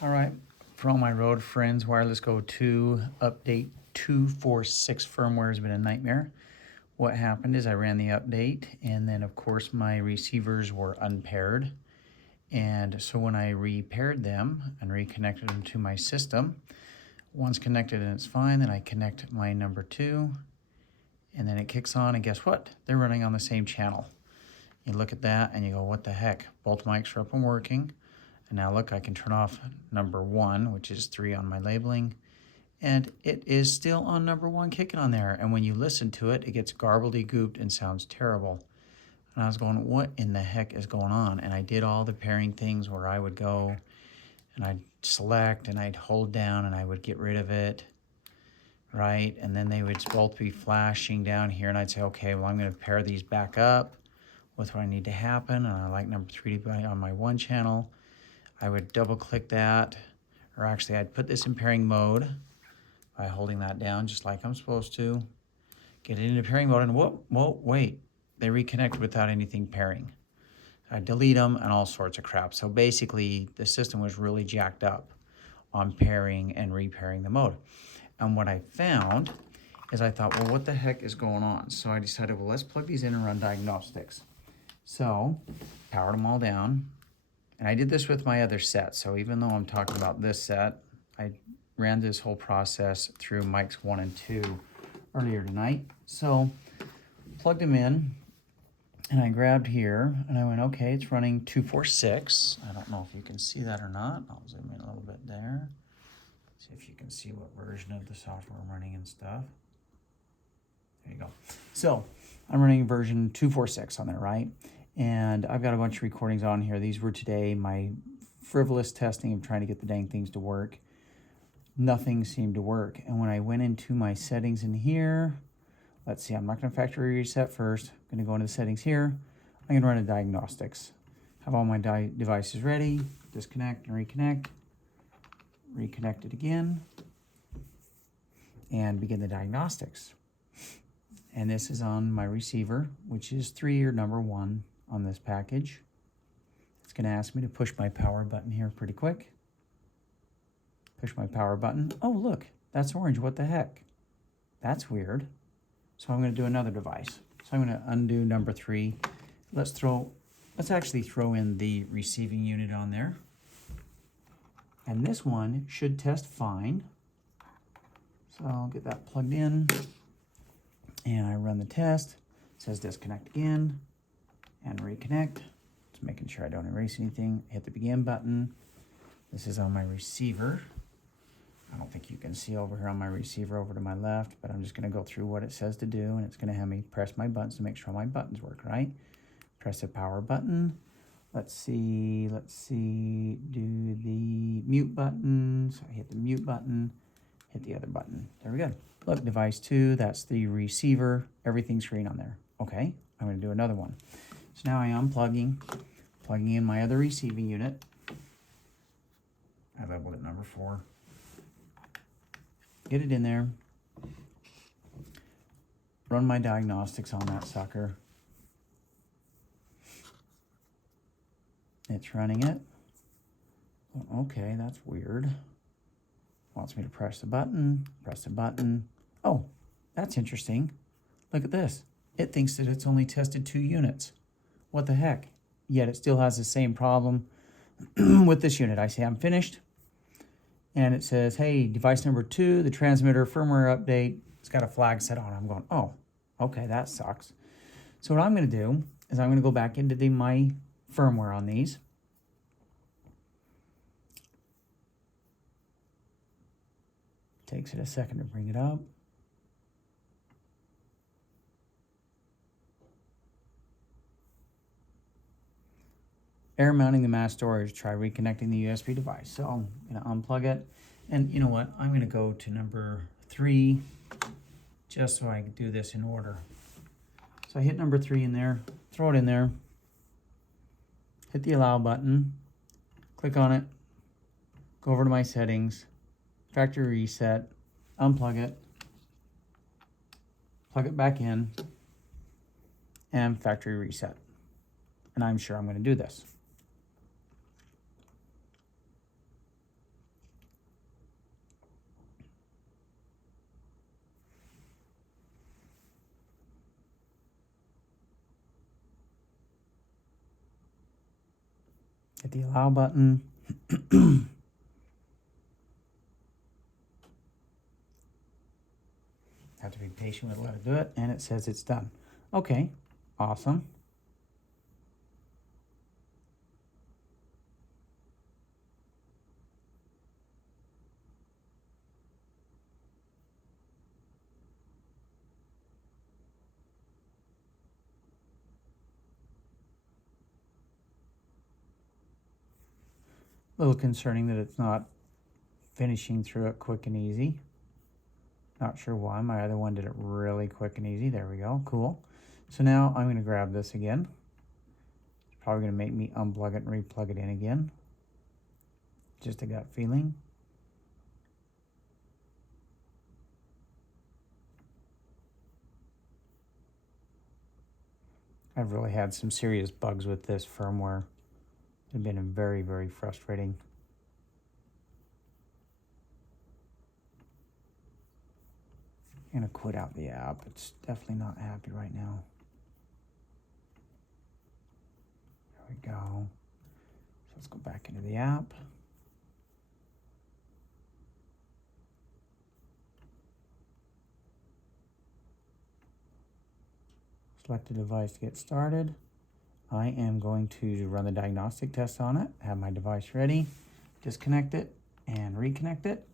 All right, for all my road friends, Wireless Go 2 update 246 firmware has been a nightmare. What happened is I ran the update, and then of course my receivers were unpaired. And so when I repaired them and reconnected them to my system, one's connected and it's fine, then I connect my number 2, and then it kicks on, and guess what? They're running on the same channel. You look at that and you go, what the heck? Both mics are up and working. And now look, I can turn off number 1, which is 3 on my labeling, and it is still on number 1 kicking on there. And when you listen to it, it gets garbledy-gooped and sounds terrible. And I was going, what in the heck is going on? And I did all the pairing things where I would go and I'd select and I'd hold down and I would get rid of it, right? And then they would both be flashing down here, and I'd say, okay, well, I'm going to pair these back up with what I need to happen. And I like number 3 to be on my 1 channel. I would double click that, or actually I'd put this in pairing mode by holding that down just like I'm supposed to. Get it into pairing mode, and whoa, wait, they reconnected without anything pairing. I'd delete them and all sorts of crap. So basically the system was really jacked up on pairing and repairing the mode. And what I found is I thought, well, what the heck is going on? So I decided, well, let's plug these in and run diagnostics. So powered them all down. And I did this with my other set. So even though I'm talking about this set, I ran this whole process through mics 1 and 2 earlier tonight. So plugged them in, and I grabbed here, and I went, okay, it's running 246. I don't know if you can see that or not. I'll zoom in a little bit there. See if you can see what version of the software I'm running and stuff. There you go. So I'm running version 246 on there, right? And I've got a bunch of recordings on here. These were today, my frivolous testing of trying to get the dang things to work. Nothing seemed to work. And when I went into my settings in here, let's see, I'm not going to factory reset first. I'm going to go into the settings here. I'm going to run a diagnostics. Have all my devices ready. Disconnect and reconnect. Reconnect it again. And begin the diagnostics. And this is on my receiver, which is 3 or number 1 on this package. It's going to ask me to push my power button here pretty quick. Push my power button. Oh, look, that's orange. What the heck? That's weird. So I'm going to do another device. So I'm going to undo number 3. Let's actually throw in the receiving unit on there. And this one should test fine. So I'll get that plugged in. And I run the test. It says disconnect again and reconnect. Just making sure I don't erase anything. Hit the begin button. This is on my receiver. I don't think you can see over here on my receiver over to my left, but I'm just going to go through what it says to do, and it's going to have me press my buttons to make sure my buttons work, right? Press the power button. Let's see, do the mute button. So I hit the mute button, hit the other button. There we go. Look, device 2, that's the receiver. Everything's green on there. Okay, I'm going to do another one. So now I am plugging in my other receiving unit. I labeled it number 4. Get it in there. Run my diagnostics on that sucker. It's running it. Okay, that's weird. Wants me to press the button. Press the button. Oh, that's interesting. Look at this. It thinks that it's only tested 2 units. What the heck? Yet it still has the same problem with this unit. I say I'm finished. And it says, hey, device number 2, the transmitter firmware update. It's got a flag set on it. I'm going, oh, okay, that sucks. So what I'm going to do is I'm going to go back into my firmware on these. Takes it a second to bring it up. Air mounting the mass storage. Try reconnecting the USB device. So I'm going to unplug it. And you know what? I'm going to go to number 3 just so I can do this in order. So I hit number 3 in there, throw it in there, hit the allow button, click on it, go over to my settings, factory reset, unplug it, plug it back in, and factory reset. And I'm sure I'm going to do this. Hit the allow button. Have to be patient with it, let it do it, and it says it's done. Okay, awesome. A little concerning that it's not finishing through it quick and easy. Not sure why. My other one did it really quick and easy. There we go. Cool. So now I'm going to grab this again. It's probably going to make me unplug it and replug it in again. Just a gut feeling. I've really had some serious bugs with this firmware. It's been very, very frustrating. I'm going to quit out the app. It's definitely not happy right now. There we go. So let's go back into the app. Select a device to get started. I am going to run the diagnostic test on it, have my device ready, disconnect it and reconnect it.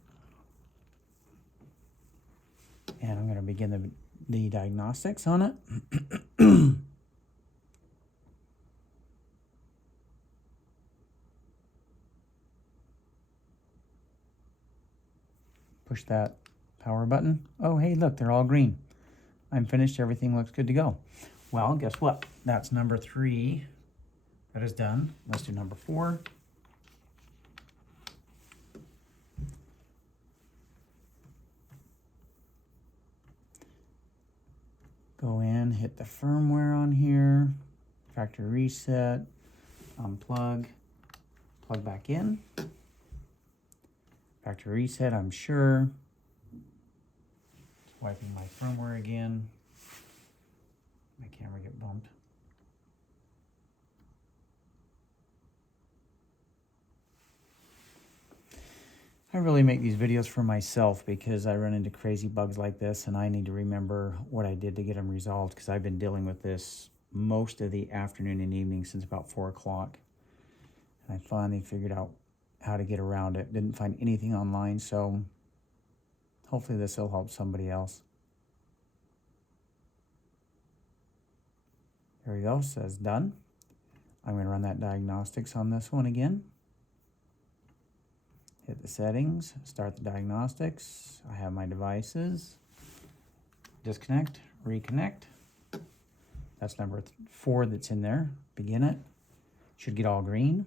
And I'm going to begin the diagnostics on it. Push that power button. Oh, hey, look, they're all green. I'm finished. Everything looks good to go. Well, guess what? That's number 3. That is done. Let's do number 4. Go in, hit the firmware on here, factory reset, unplug, plug back in. Factory reset, I'm sure. Just wiping my firmware again. My camera get bumped. I really make these videos for myself because I run into crazy bugs like this and I need to remember what I did to get them resolved because I've been dealing with this most of the afternoon and evening since about 4 o'clock. And I finally figured out how to get around it. Didn't find anything online, so hopefully this will help somebody else. There we go, says done. I'm going to run that diagnostics on this one again. Hit the settings, start the diagnostics. I have my devices. Disconnect, reconnect. That's number 4 that's in there. Begin it. Should get all green.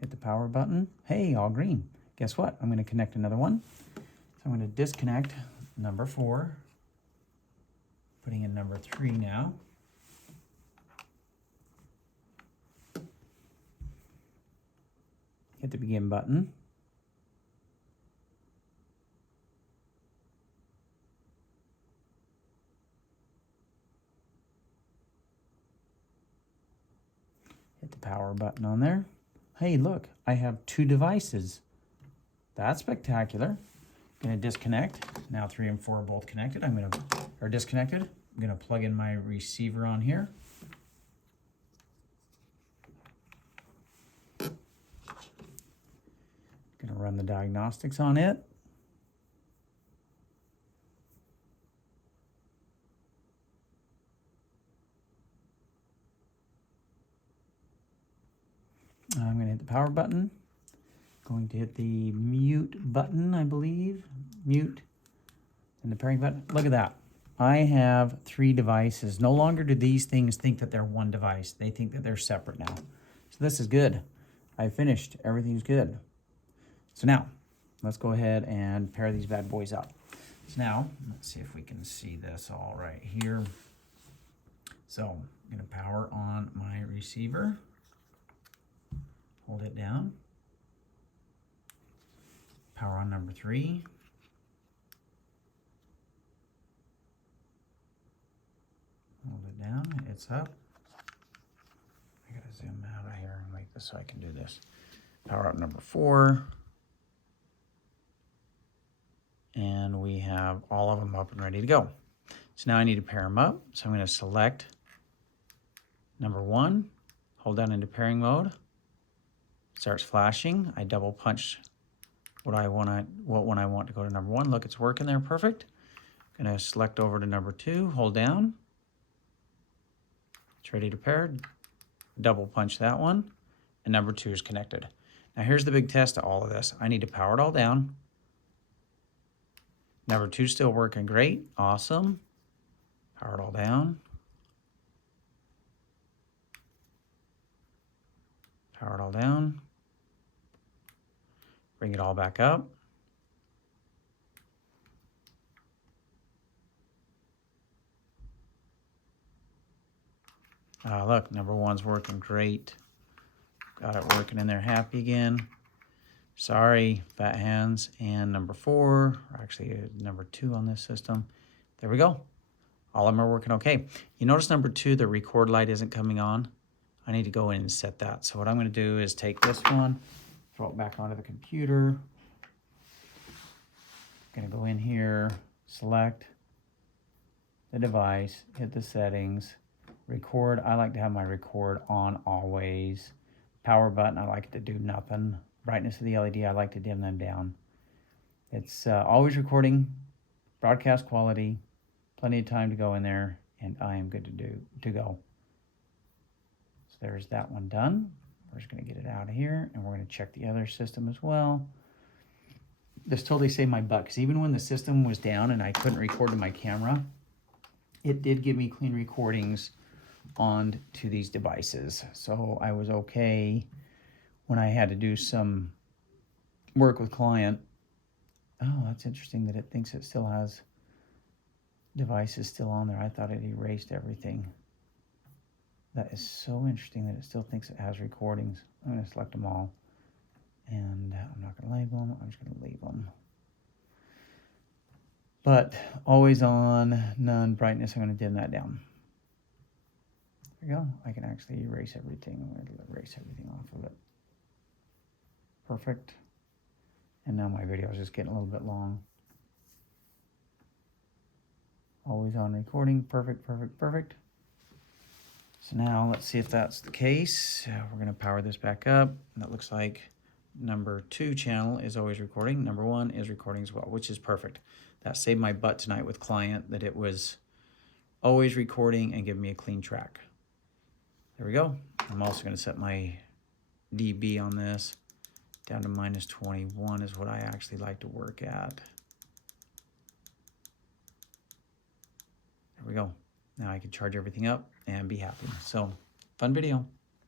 Hit the power button. Hey, all green. Guess what? I'm going to connect another one. So I'm going to disconnect number 4. Putting in number 3 now. Hit the begin button. Hit the power button on there. Hey, look, I have 2 devices. That's spectacular. Going to disconnect. Now 3 and 4 are both connected. Or disconnected. I'm going to plug in my receiver on here. Going to run the diagnostics on it. I'm going to hit the power button. Going to hit the mute button, I believe. Mute. And the pairing button. Look at that. I have 3 devices. No longer do these things think that they're one device. They think that they're separate now. So this is good. I finished. Everything's good. So now, let's go ahead and pair these bad boys up. So now, let's see if we can see this all right here. So I'm going to power on my receiver. Hold it down. Power on number 3. down. It's up. I gotta zoom out of here and make this so I can do this. Power up number 4. And we have all of them up and ready to go. So now I need to pair them up. So I'm going to select number 1, hold down into pairing mode. It starts flashing. I double punch what one I want to go to number 1. Look, it's working there perfect. I'm going to select over to number 2, hold down. It's ready to pair. Double punch that one, and number 2 is connected. Now here's the big test of all of this. I need to power it all down. Number 2 still working great. Awesome. Power it all down. Power it all down. Bring it all back up. Look, number 1's working great. Got it working in there happy again. Sorry, fat hands. And number 4, or actually number 2 on this system. There we go. All of them are working okay. You notice number 2, the record light isn't coming on. I need to go in and set that. So what I'm going to do is take this one, throw it back onto the computer. I'm going to go in here, select the device, hit the settings, record. I like to have my record on always. Power button, I like it to do nothing. Brightness of the LED, I like to dim them down. It's always recording, broadcast quality, plenty of time to go in there, and I am good to go. So there's that one done. We're just going to get it out of here, and we're going to check the other system as well. This totally saved my butt, because even when the system was down and I couldn't record to my camera, it did give me clean recordings on to these devices. So I was okay when I had to do some work with client. Oh, that's interesting that it thinks it still has devices still on there. I thought it erased everything. That is so interesting that it still thinks it has recordings. I'm going to select them all. And I'm not going to label them. I'm just going to leave them. But always on, none, brightness, I'm going to dim that down. There we go. I can actually erase everything. I'm going to erase everything off of it. Perfect. And now my video is just getting a little bit long. Always on recording. Perfect, perfect, perfect. So now let's see if that's the case. We're going to power this back up. That looks like number 2 channel is always recording. Number 1 is recording as well, which is perfect. That saved my butt tonight with client, that it was always recording and give me a clean track. There we go. I'm also going to set my dB on this down to -21 is what I actually like to work at. There we go. Now I can charge everything up and be happy. So, fun video.